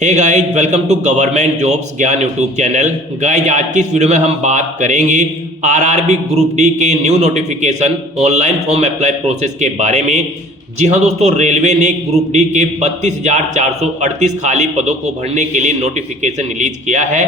Hey guys, welcome to government jobs Gyan YouTube channel. Guys, आज की इस वीडियो में हम बात करेंगे आरआरबी ग्रुप डी के new notification online form apply process के बारे में। जी हाँ दोस्तों, रेलवे ने ग्रुप डी के 32,438 खाली पदों को भरने के लिए नोटिफिकेशन रिलीज किया है।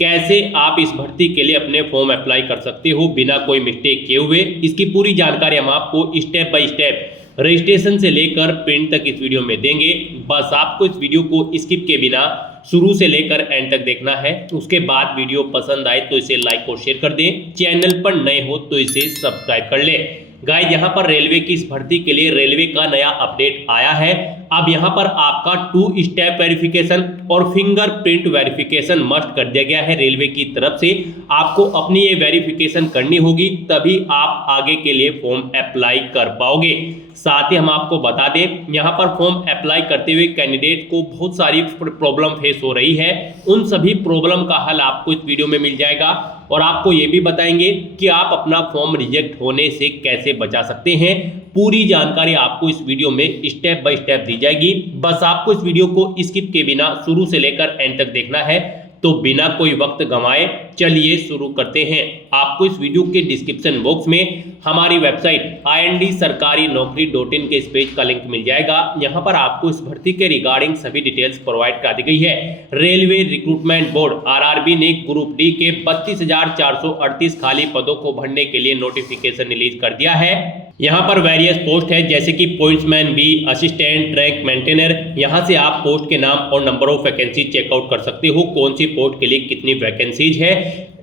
कैसे आप इस भर्ती के लिए अपने फॉर्म अप्लाई कर सकते हो बिना कोई मिस्टेक किए हुए, इसकी पूरी जानकारी हम आपको स्टेप बाय स्टेप रजिस्ट्रेशन से लेकर प्रिंट तक इस वीडियो में देंगे। बस आपको इस वीडियो को स्किप के बिना शुरू से लेकर एंड तक देखना है। उसके बाद वीडियो पसंद आए तो इसे लाइक और शेयर कर दें। चैनल पर नए हो तो इसे सब्सक्राइब कर ले। गाइस, यहाँ पर रेलवे की इस भर्ती के लिए रेलवे का नया अपडेट आया है। अब यहाँ पर आपका 2 स्टेप वेरिफिकेशन और फिंगरप्रिंट वेरिफिकेशन मस्ट कर दिया गया है रेलवे की तरफ से। आपको अपनी ये वेरिफिकेशन करनी होगी, तभी आप आगे के लिए फॉर्म अप्लाई कर पाओगे। साथ ही हम आपको बता दें, यहाँ पर फॉर्म अप्लाई करते हुए कैंडिडेट को बहुत सारी प्रॉब्लम फेस हो रही है। उन सभी प्रॉब्लम का हल आपको इस वीडियो में मिल जाएगा और आपको ये भी बताएंगे कि आप अपना फॉर्म रिजेक्ट होने से कैसे बचा सकते हैं। पूरी जानकारी आपको इस वीडियो में स्टेप बाय स्टेप दी जाएगी। बस आपको इस वीडियो को स्किप के बिना शुरू से लेकर एंड तक देखना है। तो बिना कोई वक्त गंवाए चलिए शुरू करते हैं। आपको इस वीडियो के डिस्क्रिप्शन बॉक्स में हमारी वेबसाइट ind-sarkari-naukri.in के इस पेज का लिंक मिल जाएगा। यहाँ पर आपको इस भर्ती के रिगार्डिंग सभी डिटेल्स प्रोवाइड करा दी गई है। रेलवे रिक्रूटमेंट बोर्ड आरआरबी ने ग्रुप डी के 32,438 खाली पदों को भरने के लिए नोटिफिकेशन रिलीज कर दिया है। यहाँ पर वेरियस पोस्ट है, जैसे कि pointsman B, assistant track maintainer. यहाँ से आप पोस्ट के नाम और नंबर ऑफ वैकेंसी चेकआउट कर सकते हो, कौन सी पोस्ट के लिए कितनी वैकेंसीज है।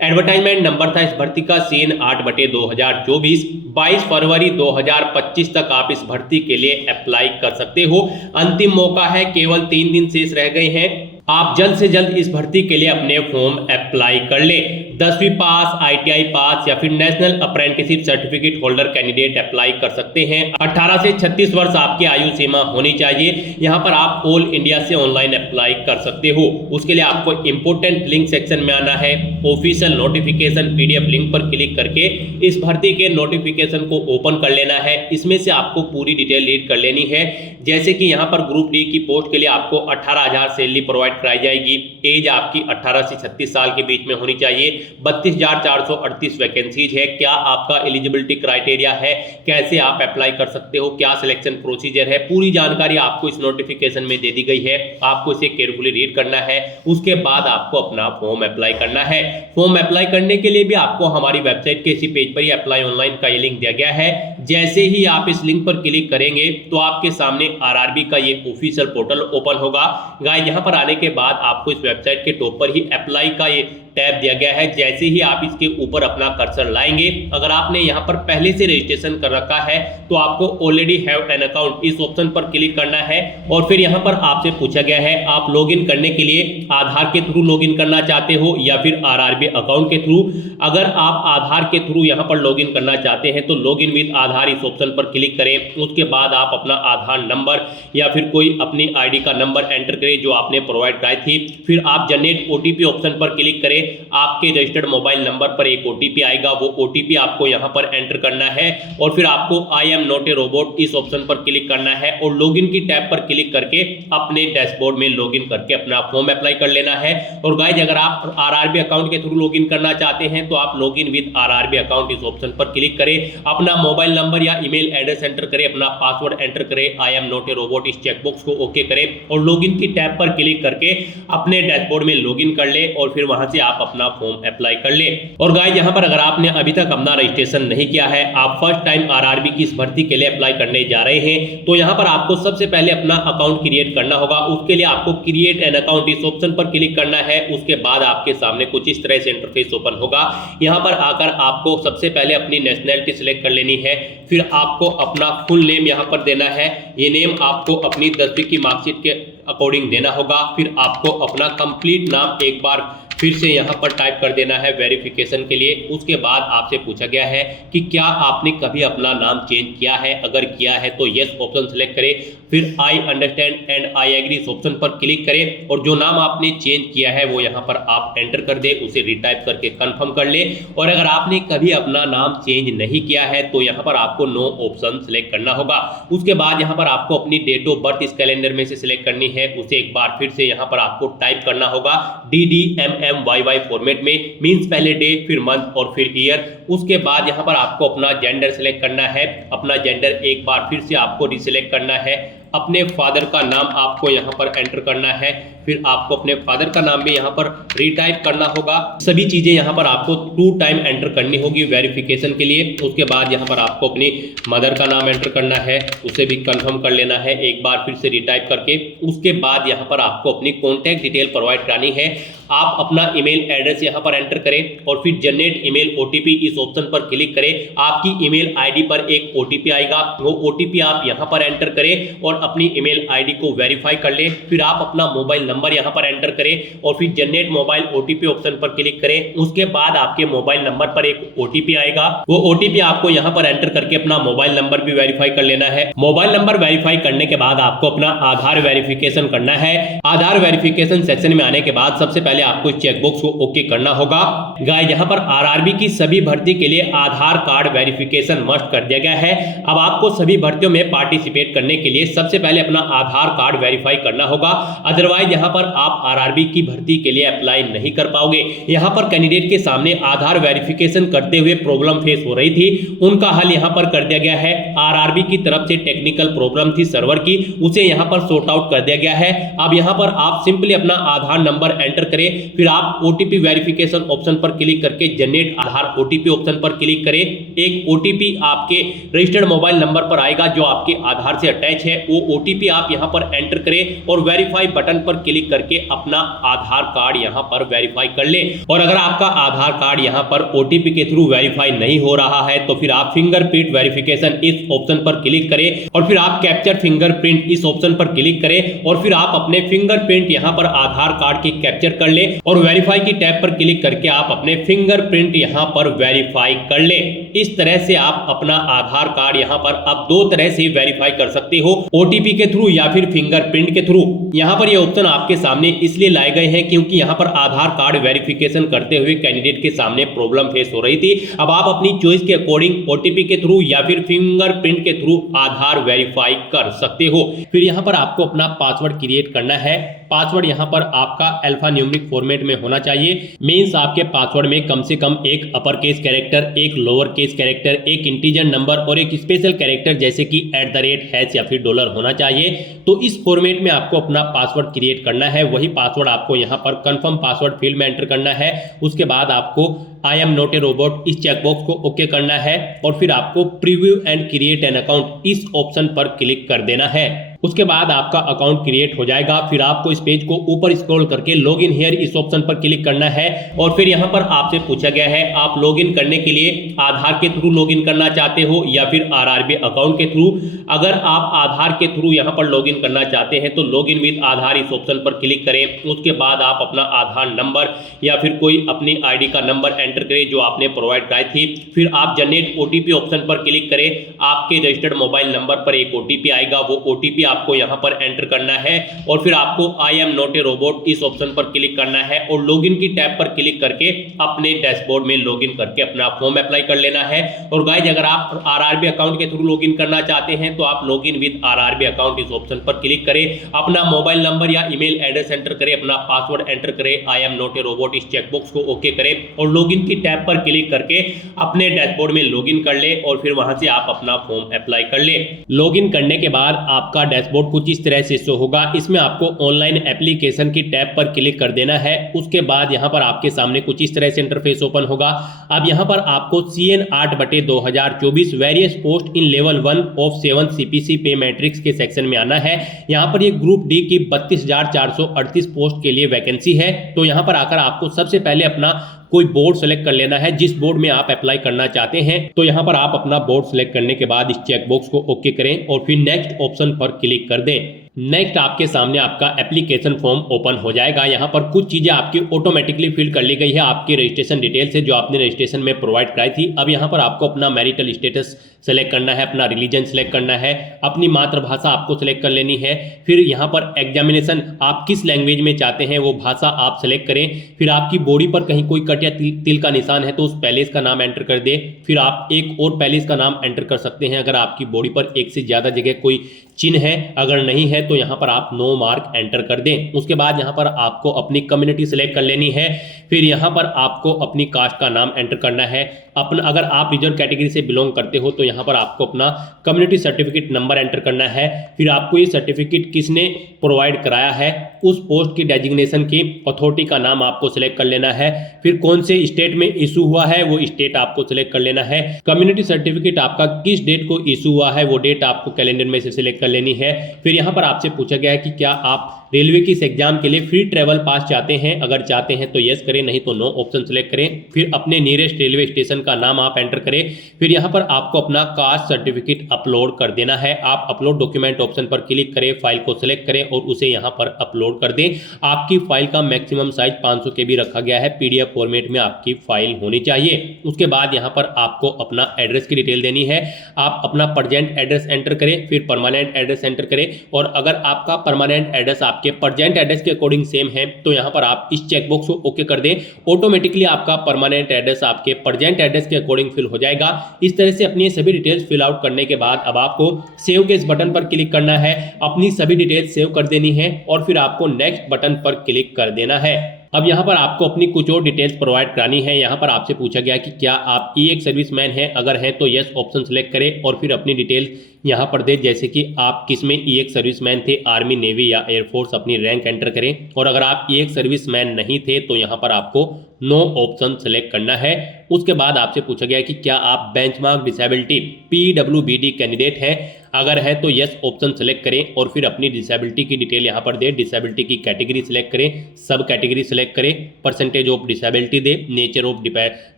एडवर्टाइजमेंट नंबर था इस भर्ती का CN 8/2024। 22 फरवरी 2025 तक आप इस भर्ती के लिए अप्लाई कर सकते हो। अंतिम मौका है, केवल 3 दिन शेष रह गए हैं। आप जल्द से जल्द इस भर्ती के लिए अपने फॉर्म अप्लाई कर ले। 10वीं पास, ITI पास या फिर national apprenticeship certificate holder candidate apply कर सकते हैं। 18 से 36 वर्ष आपकी आयु सीमा होनी चाहिए। यहाँ पर आप ऑल इंडिया से ऑनलाइन अप्लाई कर सकते हो। उसके लिए आपको इंपोर्टेंट लिंक सेक्शन में आना है। ऑफिशियल नोटिफिकेशन PDF लिंक पर क्लिक करके इस भर्ती के नोटिफिकेशन को ओपन कर लेना है। इसमें से आपको पूरी डिटेल रीड कर लेनी है। जैसे कि यहाँ पर ग्रुप डी की पोस्ट के लिए आपको 18,000 सैलरी प्रोवाइड कराई जाएगी। एज आपकी 18 से 36 साल के बीच में होनी चाहिए। 32,438 वैकेंसीज है। क्या आपका एलिजिबिलिटी क्राइटेरिया है, कैसे आप अप्लाई कर सकते हो, क्या सिलेक्शन प्रोसीजर है, पूरी जानकारी आपको इस नोटिफिकेशन में दे दी गई है। आपको इसे केयरफुली रीड करना है। उसके बाद आपको अपना फॉर्म अप्लाई करना है। फॉर्म अप्लाई करने के लिए भी आपको हमारी वेबसाइट के इसी पेज पर ही अप्लाई ऑनलाइन का ये लिंक दिया गया है। जैसे ही आप इस लिंक पर क्लिक करेंगे तो आपके सामने आरआरबी का ये ऑफिशियल पोर्टल ओपन होगा। गाइस, यहाँ पर आने के बाद आपको इस वेबसाइट के टॉप पर ही अप्लाई का ये टैब दिया गया है। जैसे ही आप इसके ऊपर अपना कर्सर लाएंगे, अगर आपने यहाँ पर पहले से रजिस्ट्रेशन कर रखा है तो आपको ऑलरेडी हैव एन अकाउंट इस ऑप्शन पर क्लिक करना है। और फिर यहाँ पर आपसे पूछा गया है आप लॉगिन करने के लिए आधार के थ्रू लॉगिन करना चाहते हो या फिर आरआरबी अकाउंट के थ्रू। अगर आप आधार के थ्रू यहाँ पर लॉगिन करना चाहते हैं तो लॉगिन विद आधार इस ऑप्शन पर क्लिक करें। उसके बाद आप अपना आधार नंबर या फिर कोई अपनी ID का नंबर एंटर करें जो आपने प्रोवाइड कराई थी। फिर आप जनरेट OTP ऑप्शन पर क्लिक करें। आपके रजिस्टर्ड मोबाइल नंबर पर एक OTP आएगा, वो OTP आपको यहाँ पर एंटर करना है। और फिर आपको I am not a robot इस ऑप्शन पर क्लिक करना है और लॉगिन की टैब पर क्लिक करके अपने डैशबोर्ड में लॉगिन करके अपना फॉर्म अप्लाई कर लेना है। और गाइस, अगर आप आरआरबी अकाउंट के थ्रू लॉगिन करना चाहते हैं तो आप लॉगिन विद आरआरबी अकाउंट इस ऑप्शन पर क्लिक करें। अपना मोबाइल नंबर या ईमेल एड्रेस एंटर करें, अपना पासवर्ड एंटर करें, I am not a robot इस चेकबॉक्स को ओके करें और लॉगिन की टैब पर क्लिक करके अपने डैशबोर्ड में लॉगिन कर ले और फिर वहां से आप अपना फॉर्म अप्लाई कर ले। और गाइस, यहाँ पर अगर आपने अभी तक अपना रजिस्ट्रेशन नहीं किया है, आप फर्स्ट टाइम आरआरबी की इस भर्ती के लिए अप्लाई करने जा रहे हैं, तो यहाँ पर आपको सबसे पहले अपना अकाउंट क्रिएट करना होगा। उसके लिए आपको क्रिएट एन अकाउंट इस ऑप्शन पर क्लिक करना है। उसके बाद आपके सामने कुछ इस तरह से इंटरफेस ओपन होगा। यहाँ पर आकर आपको सबसे पहले अपनी नेशनैलिटी सिलेक्ट कर लेनी है। फिर आपको अपना फुल नेम यहाँ पर देना है। ये नेम आपको अपनी 10वीं की मार्कशीट के अकॉर्डिंग देना होगा। फिर आपको अपना कंप्लीट नाम एक बार फिर से यहाँ पर टाइप कर देना है वेरिफिकेशन के लिए। उसके बाद आपसे पूछा गया है कि क्या आपने कभी अपना नाम चेंज किया है, अगर किया है तो यस ऑप्शन सेलेक्ट करें, फिर I understand and I agree इस ऑप्शन पर क्लिक करें और जो नाम आपने चेंज किया है वो यहाँ पर आप एंटर कर दे, उसे रिटाइप करके कंफर्म कर ले। और अगर आपने कभी अपना नाम चेंज नहीं किया है तो यहाँ पर आपको नो ऑप्शन सेलेक्ट करना होगा। उसके बाद यहाँ पर आपको अपनी डेट ऑफ बर्थ इस कैलेंडर में से सिलेक्ट करनी है, उसे एक बार फिर से यहाँ पर आपको टाइप करना होगा DDMMYY फॉर्मेट में, मीन्स पहले डे फिर मंथ और फिर ईयर। उसके बाद यहाँ पर आपको अपना जेंडर सेलेक्ट करना है, अपना जेंडर एक बार फिर से आपको रिसेलेक्ट करना है। अपने फादर का नाम आपको यहाँ पर एंटर करना है, फिर आपको अपने फादर का नाम भी यहाँ पर रिटाइप करना होगा। सभी चीज़ें यहाँ पर आपको 2 टाइम एंटर करनी होगी वेरिफिकेशन के लिए। उसके बाद यहाँ पर आपको अपनी मदर का नाम एंटर करना है, उसे भी कंफर्म कर लेना है एक बार फिर से रिटाइप करके। उसके बाद यहाँ पर आपको अपनी कॉन्टैक्ट डिटेल प्रोवाइड करानी है। आप अपना ईमेल एड्रेस यहाँ पर एंटर करें और फिर जनरेट ईमेल OTP इस ऑप्शन पर क्लिक करें। आपकी ईमेल आईडी पर एक OTP आएगा, वो OTP आप यहाँ पर एंटर करें और अपनी ईमेल आईडी को वेरीफाई कर लें। फिर आप अपना मोबाइल नंबर यहाँ पर एंटर करें और फिर जनरेट मोबाइल OTP ऑप्शन पर क्लिक करें। उसके बाद आपके मोबाइल नंबर पर एक OTP आएगा, वो OTP आपको यहाँ पर एंटर करके अपना मोबाइल नंबर भी वेरीफाई कर लेना है। मोबाइल नंबर वेरीफाई करने के बाद आपको अपना आधार वेरिफिकेशन करना है। आधार वेरिफिकेशन सेक्शन में आने के बाद सबसे पहले आपको इस चेकबॉक्स को ओके करना होगा। गाइस यहाँ पर आरआरबी की सभी भर्ती के लिए आधार कार्ड वेरिफिकेशन मस्ट कर दिया गया है। अब आपको सभी भर्तियों में पार्टिसिपेट करने के लिए सबसे पहले अपना आधार कार्ड वेरीफाई करना होगा, अदरवाइज यहाँ पर आप आरआरबी की भर्ती के लिए अप्लाई नहीं कर पाओगे। यहाँ पर कैंडिडेट के सामने आधार वेरिफिकेशन करते हुए प्रॉब्लम फेस हो रही थी, उनका हल यहाँ पर कर दिया गया है। आरआरबी की तरफ से टेक्निकल प्रॉब्लम थी सर्वर की, उसे यहाँ पर सॉर्ट आउट कर दिया गया है। अब यहाँ पर आप सिंपली अपना आधार नंबर एंटर करें, फिर आप OTP वेरिफिकेशन ऑप्शन पर क्लिक करके जनरेट आधार OTP ऑप्शन पर क्लिक करें। एक OTP आपके रजिस्टर्ड मोबाइल नंबर पर आएगा जो आपके आधार से अटैच है, वो OTP आप यहाँ पर एंटर करें और वेरीफाई बटन पर क्लिक करके अपना आधार कार्ड यहाँ पर वेरीफाई कर ले। और अगर आपका आधार कार्ड यहाँ पर OTP के थ्रू वेरीफाई नहीं हो रहा है तो फिर आप फिंगरप्रिंट वेरिफिकेशन इस ऑप्शन पर क्लिक करें और फिर आप कैप्चर फिंगरप्रिंट इस ऑप्शन पर क्लिक करें और फिर आप अपने फिंगरप्रिंट यहाँ पर आधार कार्ड की कैप्चर कर ले और वेरीफाई की टैब पर क्लिक करके आप अपने फिंगरप्रिंट यहाँ पर वेरीफाई कर ले। इस तरह से आप अपना आधार कार्ड यहाँ पर अब 2 तरह से वेरीफाई कर सकते हो, OTP के थ्रू या फिर फिंगरप्रिंट के थ्रू। यहाँ पर ये ऑप्शन आपके सामने इसलिए लाए गए हैं क्योंकि यहाँ पर आधार कार्ड वेरिफिकेशन करते हुए कैंडिडेट के सामने प्रॉब्लम फेस हो रही थी। अब आप अपनी चॉइस के अकॉर्डिंग OTP के थ्रू या फिर फिंगरप्रिंट के थ्रू आधार वेरीफाई कर सकते हो। फिर यहाँ पर आपको अपना पासवर्ड क्रिएट करना है। पासवर्ड यहाँ पर आपका अल्फा न्यूमेरिक फॉर्मेट में होना चाहिए, मींस आपके पासवर्ड में कम से कम एक अपर केस कैरेक्टर, एक लोअर केस कैरेक्टर, एक इंटीजर नंबर और एक स्पेशल कैरेक्टर जैसे कि @ या फिर $, होना चाहिए। तो इस फॉर्मेट में आपको अपना पासवर्ड क्रिएट करना है। वही पासवर्ड आपको यहाँ पर कंफर्म पासवर्ड फील्ड में एंटर करना है। उसके बाद आपको I am not a robot इस चेकबॉक्स को ओके करना है और फिर आपको preview and create an account इस ऑप्शन पर क्लिक कर देना है। उसके बाद आपका अकाउंट क्रिएट हो जाएगा। फिर आपको इस पेज को ऊपर स्क्रॉल करके लॉग इन हियर इस ऑप्शन पर क्लिक करना है और फिर यहाँ पर आपसे पूछा गया है आप लॉग इन करने के लिए आधार के थ्रू लॉग इन करना चाहते हो या फिर आरआरबी अकाउंट के थ्रू। अगर आप आधार के थ्रू यहाँ पर लॉग इन करना चाहते हैं तो लॉग इन विद आधार इस ऑप्शन पर क्लिक करें। उसके बाद आप अपना आधार नंबर या फिर कोई अपनी आईडी का नंबर एंटर करें जो आपने प्रोवाइड कराई थी। फिर आप जनरेट OTP ऑप्शन पर क्लिक करें। आपके रजिस्टर्ड मोबाइल नंबर पर एक OTP आएगा, वो OTP आपको यहाँ पर एंटर करना है और फिर आपको I am not a robot इस ऑप्शन पर क्लिक करना है और लॉगिन की टैब पर क्लिक करके अपने डैशबोर्ड में लॉगिन करके अपना फॉर्म अप्लाई कर लेना है। और गाइस अगर आप आरआरबी अकाउंट के थ्रू लॉगिन करना चाहते हैं तो आप लॉगिन विद आरआरबी अकाउंट इस ऑप्शन पर क्लिक करें, अपना मोबाइल नंबर या ईमेल एड्रेस एंटर करें, अपना पासवर्ड एंटर करें, I am not a robot इस चेकबॉक्स को ओके करें और लॉगिन की टैब पर क्लिक करके अपने डैशबोर्ड में लॉगिन कर ले और फिर वहां से आप अपना फॉर्म अप्लाई कर ले। लॉगिन करने के बाद आपका डैशबोर्ड कुछ इस तरह से शो होगा। इसमें आपको ऑनलाइन एप्लीकेशन की टैब पर क्लिक कर देना है। उसके बाद यहाँ पर आपके सामने कुछ इस तरह से इंटरफेस ओपन होगा। अब यहाँ पर आपको CN 8/2024 various post in level 1 of 7 CPC पे मैट्रिक्स के सेक्शन में आना है। यहाँ पर ये ग्रुप डी की 32,438 पोस्ट के लिए वैकेंसी है। तो यहाँ पर आकर आपको सबसे पहले अपना कोई बोर्ड सेलेक्ट कर लेना है जिस बोर्ड में आप अप्लाई करना चाहते हैं। तो यहाँ पर आप अपना बोर्ड सेलेक्ट करने के बाद इस चेकबॉक्स को ओके करें और फिर नेक्स्ट ऑप्शन पर क्लिक कर दें। नेक्स्ट आपके सामने आपका एप्लीकेशन फॉर्म ओपन हो जाएगा। यहाँ पर कुछ चीज़ें आपकी ऑटोमेटिकली फिल कर ली गई है आपकी रजिस्ट्रेशन डिटेल से जो आपने रजिस्ट्रेशन में प्रोवाइड कराई थी। अब यहाँ पर आपको अपना मैरिटल स्टेटस सेलेक्ट करना है, अपना रिलीजन सेलेक्ट करना है, अपनी मातृभाषा आपको सेलेक्ट कर लेनी है। फिर यहाँ पर एग्जामिनेशन आप किस लैंग्वेज में चाहते हैं वो भाषा आप सेलेक्ट करें। फिर आपकी बॉडी पर कहीं कोई कट या तिल का निशान है तो उस पैलेस का नाम एंटर कर दे। फिर आप एक और पैलेस का नाम एंटर कर सकते हैं अगर आपकी बॉडी पर एक से ज़्यादा जगह कोई चिन्ह है, अगर नहीं है तो यहाँ पर आप नो मार्क एंटर कर दें। उसके बाद यहाँ पर आपको अपनी कम्युनिटी सेलेक्ट कर लेनी है। फिर यहाँ पर आपको अपनी कास्ट का नाम एंटर करना है। अपना अगर आप रिजर्व कैटेगरी से बिलोंग करते हो तो यहाँ पर आपको अपना कम्युनिटी सर्टिफिकेट नंबर एंटर करना है। फिर आपको ये सर्टिफिकेट किसने प्रोवाइड कराया है उस पोस्ट की डेजिग्नेशन की अथॉरिटी का नाम आपको सिलेक्ट कर लेना है। फिर कौन से स्टेट में इशू हुआ है वो स्टेट आपको सिलेक्ट कर लेना है। कम्युनिटी सर्टिफिकेट आपका किस डेट को इशू हुआ है वो डेट आपको कैलेंडर में से सिलेक्ट कर लेनी है। फिर यहाँ पर आपसे पूछा गया है कि क्या आप रेलवे की इस एग्जाम के लिए फ्री ट्रेवल पास चाहते हैं, अगर चाहते हैं तो यस करें, नहीं तो नो ऑप्शन सेलेक्ट करें। फिर अपने नियरेस्ट रेलवे स्टेशन का नाम आप एंटर करें। फिर यहाँ पर आपको अपना कास्ट सर्टिफिकेट अपलोड कर देना है। आप अपलोड डॉक्यूमेंट ऑप्शन पर क्लिक करें, फाइल को सिलेक्ट करें और उसे यहाँ पर अपलोड कर दें। आपकी फाइल का मैक्सिमम साइज 500 KB रखा गया है, PDF फॉर्मेट में आपकी फाइल होनी चाहिए। उसके बाद यहाँ पर आपको अपना एड्रेस की डिटेल देनी है। आप अपना प्रेजेंट एड्रेस एंटर करें, फिर परमानेंट एड्रेस एंटर करें। और अगर आपका परमानेंट एड्रेस आपके प्रेजेंट एड्रेस के अकॉर्डिंग सेम है तो यहाँ पर आप इस चेकबॉक्स को ओके कर दें। ऑटोमेटिकली आपका परमानेंट एड्रेस आपके प्रेजेंट एड्रेस के अकॉर्डिंग फिल हो जाएगा। इस तरह से अपनी सभी डिटेल्स फिल आउट करने के बाद अब आपको सेव के इस बटन पर क्लिक करना है, अपनी सभी डिटेल्स सेव कर देनी है और फिर आपको नेक्स्ट बटन पर क्लिक कर देना है। अब यहाँ पर आपको अपनी कुछ और डिटेल्स प्रोवाइड करानी है। यहाँ पर आपसे पूछा गया कि क्या आप एक सर्विसमैन हैं, अगर हैं तो यस ऑप्शन सेलेक्ट करें और फिर अपनी डिटेल यहाँ पर दे, जैसे कि आप किसमें एक सर्विसमैन थे, आर्मी, नेवी या एयरफोर्स, अपनी रैंक एंटर करें। और अगर आप एक सर्विसमैन नहीं थे तो यहाँ पर आपको नो ऑप्शन सेलेक्ट करना है। उसके बाद आपसे पूछा गया कि क्या आप बेंचमार्क डिसेबिलिटी PWBD कैंडिडेट हैं, अगर है तो यस ऑप्शन सेलेक्ट करें और फिर अपनी डिसेबिलिटी की डिटेल यहाँ पर दे। डिसेबिलिटी की कैटेगरी सेलेक्ट करें, सब कैटेगरी सेलेक्ट करें, परसेंटेज ऑफ डिसेबिलिटी दे, नेचर ऑफ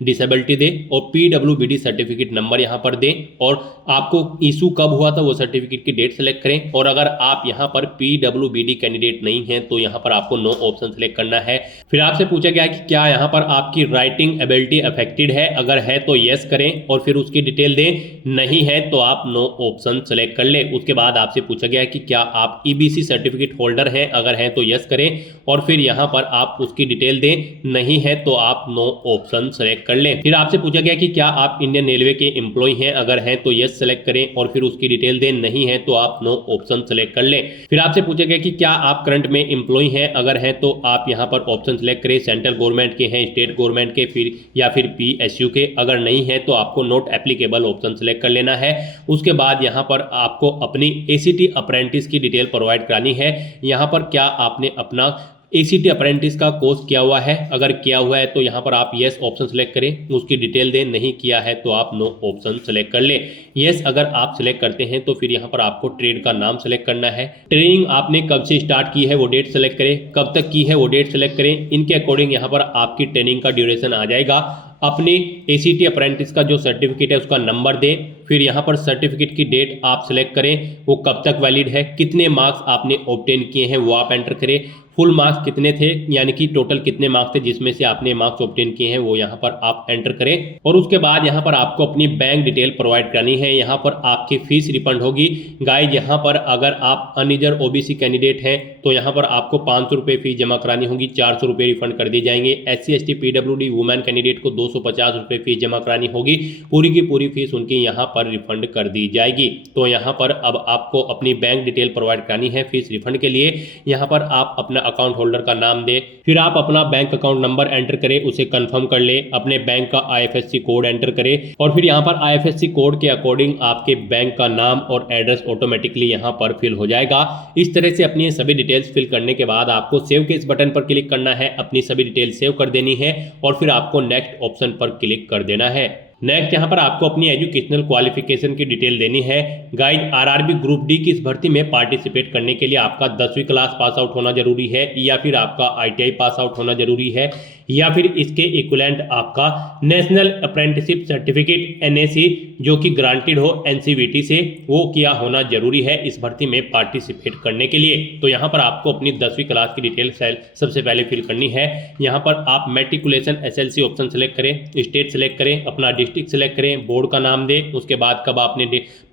डिसेबिलिटी दे और PWBD सर्टिफिकेट नंबर यहाँ पर दें और आपको इशू कब हुआ था वो सर्टिफिकेट की डेट सेलेक्ट करें। और अगर आप यहाँ पर PWBD कैंडिडेट नहीं हैं तो यहाँ पर आपको नो ऑप्शन सेलेक्ट करना है। फिर आपसे पूछा गया कि क्या यहाँ पर आपकी राइटिंग एबिलिटी अफेक्टेड है, अगर है तो यस करें और फिर उसकी डिटेल दें, नहीं है तो आप नो ऑप्शन सेलेक्ट कर ले। उसके बाद आपसे पूछा गया कि क्या आप EBC सर्टिफिकेट होल्डर हैं, अगर हैं तो यस करें और फिर यहाँ पर आप उसकी डिटेल दें, नहीं है तो आप नो ऑप्शन सेलेक्ट कर लें। फिर आपसे पूछा गया कि क्या आप इंडियन रेलवे के एम्प्लॉय हैं, अगर हैं तो यस सेलेक्ट करें और फिर उसकी डिटेल दें, नहीं है तो आप नो ऑप्शन सेलेक्ट कर लें। फिर आपसे पूछा गया कि क्या आप करंट में एम्प्लॉय हैं, अगर हैं तो आप यहाँ पर ऑप्शन सेलेक्ट करें, सेंट्रल गवर्नमेंट के हैं, स्टेट गवर्नमेंट के फिर या फिर PSU के, अगर नहीं है तो आपको नॉट एप्लीकेबल ऑप्शन सेलेक्ट कर लेना है। उसके बाद यहाँ पर आपको अपनी ACT अप्रेंटिस की डिटेल प्रोवाइड करानी है। यहाँ पर क्या आपने अपना ACT अप्रेंटिस का कोर्स किया हुआ है, अगर किया हुआ है तो यहाँ पर आप यस ऑप्शन सेलेक्ट करें, उसकी डिटेल दें, नहीं किया है तो आप नो ऑप्शन सेलेक्ट कर लें। यस अगर आप सेलेक्ट करते हैं तो फिर यहाँ पर आपको ट्रेड का नाम सेलेक्ट करना है। ट्रेनिंग आपने कब से स्टार्ट की है वो डेट सेलेक्ट करें, कब तक की है वो डेट सेलेक्ट करें। इनके अकॉर्डिंग यहाँ पर आपकी ट्रेनिंग का ड्यूरेशन आ जाएगा। अपने ACT अप्रेंटिस का जो सर्टिफिकेट है उसका नंबर दें, फिर यहाँ पर सर्टिफिकेट की डेट आप सेलेक्ट करें, वो कब तक वैलिड है, कितने मार्क्स आपने ऑब्टेन किए हैं वो आप एंटर करें, फुल मार्क्स कितने थे यानी कि टोटल कितने मार्क्स थे जिसमें से आपने मार्क्स ऑब्टेन किए हैं वो यहाँ पर आप एंटर करें। और उसके बाद यहाँ पर आपको अपनी बैंक डिटेल प्रोवाइड करनी है। यहाँ पर आपकी फीस रिफंड होगी। गाइज यहाँ पर अगर आप अनरिजर्व OBC कैंडिडेट हैं तो यहाँ पर आपको 500 रुपये फीस जमा करानी होगी, 400 रुपये रिफंड कर दिए जाएंगे। SC ST PWD women candidate को 250 रुपये फीस जमा करानी होगी, पूरी की पूरी फीस उनकी यहाँ पर रिफंड कर दी जाएगी। तो यहाँ पर अब आपको अपनी बैंक डिटेल प्रोवाइड करानी है फीस रिफंड के लिए। यहाँ पर आप अपना अकाउंट होल्डर का नाम दे, फिर आप अपना बैंक अकाउंट नंबर एंटर करें, उसे कंफर्म कर ले, अपने बैंक का IFSC कोड एंटर करें और फिर यहाँ पर IFSC कोड के अकॉर्डिंग आपके बैंक का नाम और एड्रेस ऑटोमेटिकली यहाँ पर फिल हो जाएगा। इस तरह से अपनी सभी डिटेल्स फिल करने के बाद आपको सेव के इस बटन पर क्लिक करना है, अपनी सभी डिटेल्स सेव कर देनी है और फिर आपको नेक्स्ट ऑप्शन पर क्लिक कर देना है। नेक्स्ट यहाँ पर आपको अपनी एजुकेशनल क्वालिफिकेशन की डिटेल देनी है। गाइज आरआरबी ग्रुप डी की इस भर्ती में पार्टिसिपेट करने के लिए आपका 10वीं क्लास पास आउट होना जरूरी है, या फिर आपका आईटीआई पास आउट होना जरूरी है, या फिर इसके इक्विवेलेंट आपका नेशनल अप्रेंटिसशिप सर्टिफिकेट एनएसी जो कि ग्रांटेड हो एनसीवीटी से, वो किया होना जरूरी है इस भर्ती में पार्टिसिपेट करने के लिए। तो यहाँ पर आपको अपनी 10वीं क्लास की डिटेल सबसे पहले फिल करनी है। यहाँ पर आप मैट्रिकुलेशन एसएलसी ऑप्शन सेलेक्ट करें, स्टेट सेलेक्ट करें, अपना डिस्ट्रिक्ट सेलेक्ट करें, बोर्ड का नाम दें, उसके बाद कब आपने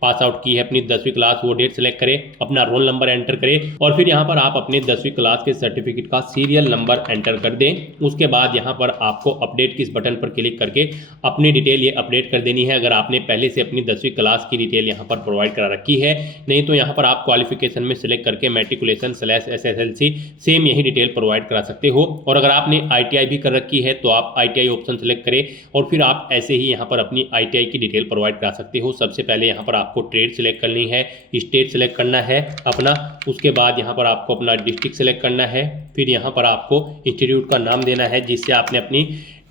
पास आउट की है अपनी 10वीं क्लास वो डेट सेलेक्ट करें, अपना रोल नंबर एंटर करें और फिर यहाँ पर आप अपने 10वीं क्लास के सर्टिफिकेट का सीरियल नंबर एंटर कर दें। उसके बाद यहाँ पर आपको अपडेट किस बटन पर क्लिक करके अपनी डिटेल ये अपडेट कर देनी है, अगर आपने पहले से अपनी 10वीं क्लास की डिटेल यहाँ पर प्रोवाइड करा रखी है। नहीं तो यहाँ पर आप क्वालिफिकेशन में सिलेक्ट करके मैट्रिकुलेशन /SSLC सेम यही डिटेल प्रोवाइड करा सकते हो। और अगर आपने ITI भी कर रखी है तो आप ITI ऑप्शन सेलेक्ट करें और फिर आप ऐसे ही यहाँ पर अपनी ITI की डिटेल प्रोवाइड करा सकते हो। सबसे पहले यहाँ पर आपको ट्रेड सेलेक्ट करनी है, स्टेट सेलेक्ट करना है अपना, उसके बाद यहाँ पर आपको अपना डिस्ट्रिक्ट सेलेक्ट करना है, फिर यहाँ पर आपको इंस्टीट्यूट का नाम देना है जिससे आपने अपनी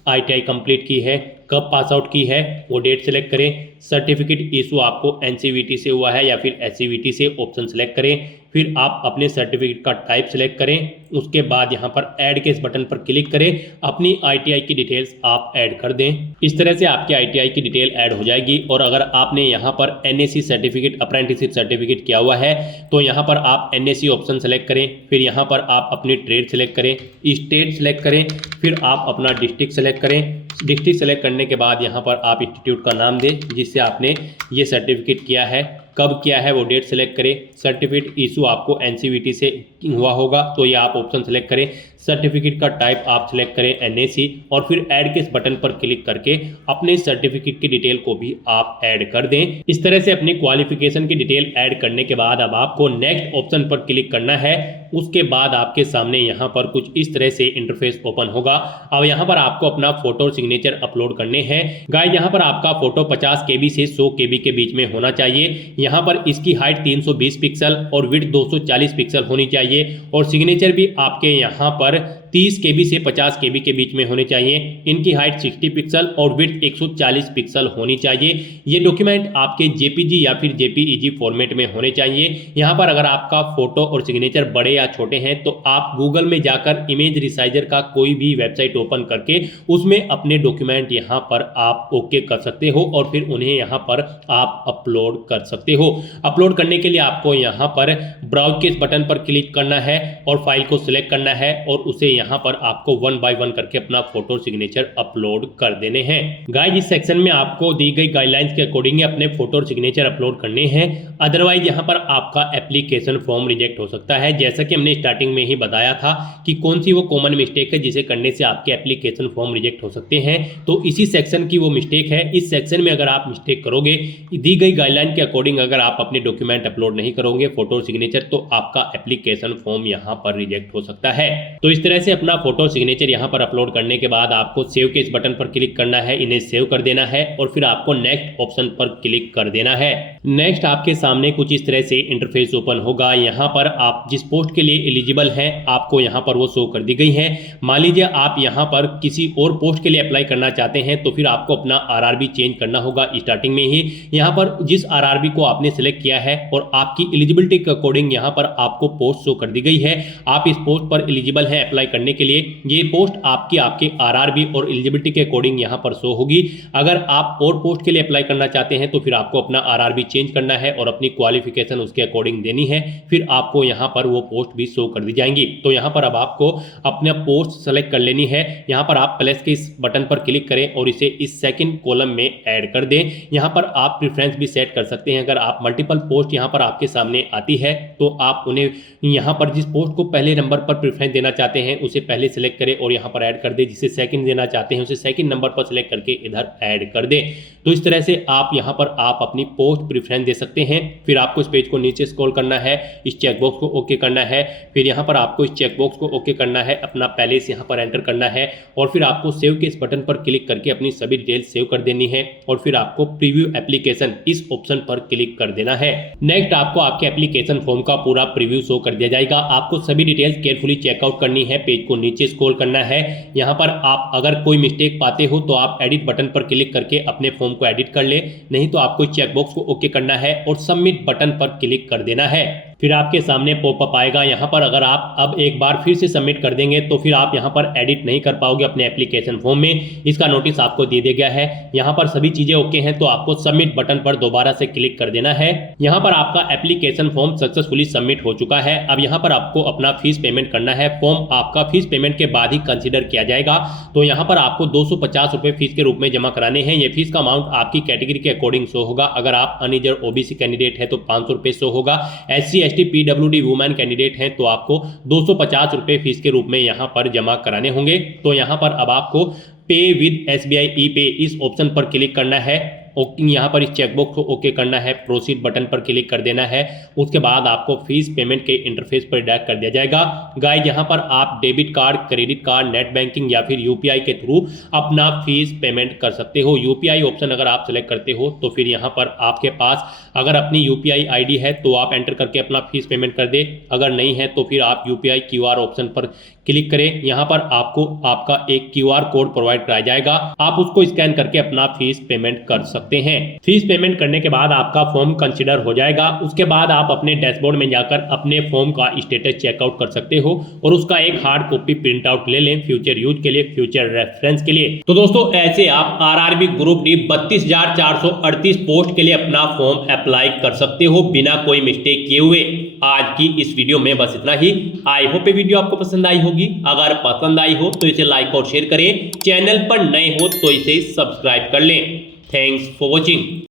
ITI कंप्लीट की है, कब पास आउट की है वो डेट सेलेक्ट करें, सर्टिफिकेट इशू आपको NCVT से हुआ है या फिर SCVT से ऑप्शन सेलेक्ट करें, फिर आप अपने सर्टिफिकेट का टाइप सेलेक्ट करें। उसके बाद यहाँ पर ऐड के इस बटन पर क्लिक करें, अपनी ITI की डिटेल्स आप ऐड कर दें। इस तरह से आपकी ITI की डिटेल ऐड हो जाएगी। और अगर आपने यहाँ पर NAC सर्टिफिकेट अप्रेंटिसशिप सर्टिफिकेट किया हुआ है तो यहाँ पर आप NAC ऑप्शन सेलेक्ट करें, फिर यहाँ पर आप अपनी ट्रेड सेलेक्ट करें, स्टेट सेलेक्ट करें, फिर आप अपना डिस्ट्रिक्ट सेलेक्ट करें। डिस्ट्रिक्ट सेलेक्ट करने के बाद यहाँ पर आप इंस्टीट्यूट का नाम दें जिससे आपने ये सर्टिफिकेट किया है, कब किया है वो डेट सेलेक्ट करें। सर्टिफिकेट इशू आपको NCVT से हुआ होगा तो ये आप ऑप्शन सेलेक्ट करें, सर्टिफिकेट का टाइप आप सेलेक्ट करें NAC और फिर ऐड के इस बटन पर क्लिक करके अपने सर्टिफिकेट की डिटेल को भी आप ऐड कर दें। इस तरह से अपनी क्वालिफिकेशन की डिटेल ऐड करने के बाद अब आपको नेक्स्ट ऑप्शन पर क्लिक करना है। उसके बाद आपके सामने यहाँ पर कुछ इस तरह से इंटरफेस ओपन होगा। अब यहाँ पर आपको अपना फोटो और सिग्नेचर अपलोड करने हैं। गाइस यहाँ पर आपका फोटो 50 KB से 100 KB के बीच में होना चाहिए। यहाँ पर इसकी हाइट 320 पिक्सल और विड्थ 240 पिक्सल होनी चाहिए और सिग्नेचर भी आपके यहाँ पर 30 KB से 50 KB के बीच में होने चाहिए। इनकी हाइट 60 पिक्सल और विड्थ 140 पिक्सल होनी चाहिए। ये डॉक्यूमेंट आपके JPG या फिर JPEG फॉर्मेट में होने चाहिए। यहाँ पर अगर आपका फोटो और सिग्नेचर बड़े या छोटे हैं तो आप गूगल में जाकर इमेज रिसाइजर का कोई भी वेबसाइट ओपन करके उसमें अपने डॉक्यूमेंट यहाँ पर आप ओके कर सकते हो और फिर उन्हें यहाँ पर आप अपलोड कर सकते हो। अपलोड करने के लिए आपको यहाँ पर ब्राउज के इस बटन पर क्लिक करना है और फाइल को सिलेक्ट करना है और उसे यहाँ पर आपको 1 बाय 1 करके अपना फोटो सिग्नेचर अपलोड कर देने हैं। गाइस इस सेक्शन में आपको दी गई गाइडलाइंस के अकॉर्डिंग अपने फोटो और सिग्नेचर अपलोड करने हैं, अदरवाइज यहाँ पर आपका एप्लीकेशन फॉर्म रिजेक्ट हो सकता है। जैसा कि हमने स्टार्टिंग में ही बताया था कि कौन सी वो कॉमन मिस्टेक है जिसे करने से आपके एप्लीकेशन फॉर्म रिजेक्ट हो सकते हैं, तो इसी सेक्शन की वो मिस्टेक है। इस सेक्शन में अगर आप मिस्टेक करोगे, दी गई गाइडलाइन के अकॉर्डिंग अगर आप अपने डॉक्यूमेंट अपलोड नहीं करोगे फोटो और सिग्नेचर, तो आपका एप्लीकेशन फॉर्म यहाँ पर रिजेक्ट हो सकता है। तो इस तरह से अपना फोटो सिग्नेचर यहाँ पर अपलोड करने के बाद आपको सेव के इस बटन पर क्लिक करना है, इन्हें सेव कर देना है और फिर आपको नेक्स्ट ऑप्शन पर क्लिक कर देना है। नेक्स्ट आपके सामने कुछ इस तरह से इंटरफेस ओपन होगा। यहाँ पर आप जिस पोस्ट के लिए एलिजिबल हैं आपको यहाँ पर वो शो कर दी गई है। मान लीजिए आप यहाँ पर किसी और पोस्ट के लिए अप्लाई करना चाहते हैं तो फिर आपको अपना RRB चेंज करना होगा स्टार्टिंग में ही। यहाँ पर जिस RRB को आपने सिलेक्ट किया है और आपकी एलिजिबिलिटी के अकॉर्डिंग यहाँ पर आपको पोस्ट शो कर दी गई है। आप इस पोस्ट पर एलिजिबल हैं अप्लाई करने के लिए। ये पोस्ट आपके RRB और एलिजिबिलिटी के अकॉर्डिंग यहाँ पर शो होगी। अगर आप और पोस्ट के लिए अप्लाई करना चाहते हैं तो फिर आपको अपना RRB चेंज करना है और अपनी क्वालिफिकेशन उसके अकॉर्डिंग देनी है, फिर आपको यहाँ पर वो पोस्ट भी शो कर दी जाएंगी। तो यहाँ पर अब आपको अपना पोस्ट सेलेक्ट कर लेनी है। यहाँ पर आप प्लस के इस बटन पर क्लिक करें और इसे इस सेकंड कॉलम में ऐड कर दें। यहाँ पर आप प्रेफरेंस भी सेट कर सकते हैं। अगर आप मल्टीपल पोस्ट यहाँ पर आपके सामने आती है तो आप उन्हें यहाँ पर जिस पोस्ट को पहले नंबर पर प्रेफरेंस देना चाहते हैं उसे पहले सेलेक्ट करें और यहाँ पर ऐड कर दें, जिसे सेकंड देना चाहते हैं उसे सेकंड नंबर पर सेलेक्ट करके इधर ऐड कर दें। तो इस तरह से आप यहाँ पर आप अपनी पोस्ट प्रेफरेंस दे सकते हैं। फिर आपको इस पेज को नीचे स्क्रॉल करना है, इस चेकबॉक्स को ओके करना है, फिर यहाँ पर आपको इस चेकबॉक्स को ओके करना है, अपना पैलेस यहाँ पर एंटर करना है और फिर आपको सेव के इस बटन पर क्लिक करके अपनी सभी डिटेल्स सेव कर देनी है और फिर आपको प्रीव्यू एप्लीकेशन इस ऑप्शन पर क्लिक कर देना है। नेक्स्ट आपको आपके एप्लीकेशन फॉर्म का पूरा प्रीव्यू शो कर दिया जाएगा। आपको सभी डिटेल्स केयरफुली चेकआउट करनी करनी है, पेज को नीचे स्क्रॉल करना है। यहाँ पर आप अगर कोई मिस्टेक पाते हो तो आप एडिट बटन पर क्लिक करके अपने फॉर्म को एडिट कर ले, नहीं तो आपको चेकबॉक्स को ओके करना है और सबमिट बटन पर क्लिक कर देना है। फिर आपके सामने पॉपअप आएगा। यहाँ पर अगर आप अब एक बार फिर से सबमिट कर देंगे तो फिर आप यहाँ पर एडिट नहीं कर पाओगे अपने एप्लीकेशन फॉर्म में। इसका नोटिस आपको दे दिया गया है। यहाँ पर सभी चीजें ओके हैं तो आपको सबमिट बटन पर दोबारा से क्लिक कर देना है। यहाँ पर आपका एप्लीकेशन फॉर्म सक्सेसफुली सबमिट हो चुका है। अब यहाँ पर आपको अपना फीस पेमेंट करना है। फॉर्म आपका फीस पेमेंट के बाद ही कंसिडर किया जाएगा। तो यहाँ पर आपको 250 रुपये फीस के रूप में जमा कराने हैं। ये फीस का अमाउंट आपकी कैटेगरी के अकॉर्डिंग शो होगा। अगर आप अनरिजर्व ओबीसी कैंडिडेट है तो 500 रुपये शो होगा। SC ST PWD women candidate हैं तो आपको 250 रुपये फीस के रूप में यहाँ पर जमा कराने होंगे। तो यहाँ पर अब आपको पे विद SBI e-पे इस ऑप्शन पर क्लिक करना है। यहाँ पर इस चेकबॉक्स को ओके करना है, प्रोसीड बटन पर क्लिक कर देना है। उसके बाद आपको फीस पेमेंट के इंटरफेस पर डायरेक्ट कर दिया जाएगा। गाइस यहाँ पर आप debit card, credit card, net banking या फिर UPI के थ्रू अपना फीस पेमेंट कर सकते हो। UPI ऑप्शन अगर आप सेलेक्ट करते हो तो फिर यहाँ पर आपके पास अगर अपनी UPI ID है तो आप एंटर करके अपना फीस पेमेंट कर दे। अगर नहीं है तो फिर आप UPI QR ऑप्शन पर क्लिक करें। यहाँ पर आपको आपका एक QR कोड प्रोवाइड कराया जाएगा, आप उसको स्कैन करके अपना फीस पेमेंट कर सकते हैं। फीस पेमेंट करने के बाद आपका फॉर्म कंसीडर हो जाएगा। उसके बाद आप अपने डैशबोर्ड में जाकर अपने फॉर्म का स्टेटस चेकआउट कर सकते हो और उसका एक हार्ड कॉपी प्रिंट आउट ले लें फ्यूचर यूज के लिए, फ्यूचर रेफरेंस के लिए। तो दोस्तों ऐसे आप RRB ग्रुप डी 32,438 पोस्ट के लिए अपना फॉर्म अप्लाई कर सकते हो बिना कोई मिस्टेक किए हुए। आज की इस वीडियो में बस इतना ही। आई होप ये वीडियो आपको पसंद आई होगी। अगर पसंद आई हो तो इसे लाइक और शेयर करें। चैनल पर नए हो तो इसे सब्सक्राइब कर लें। Thanks for watching.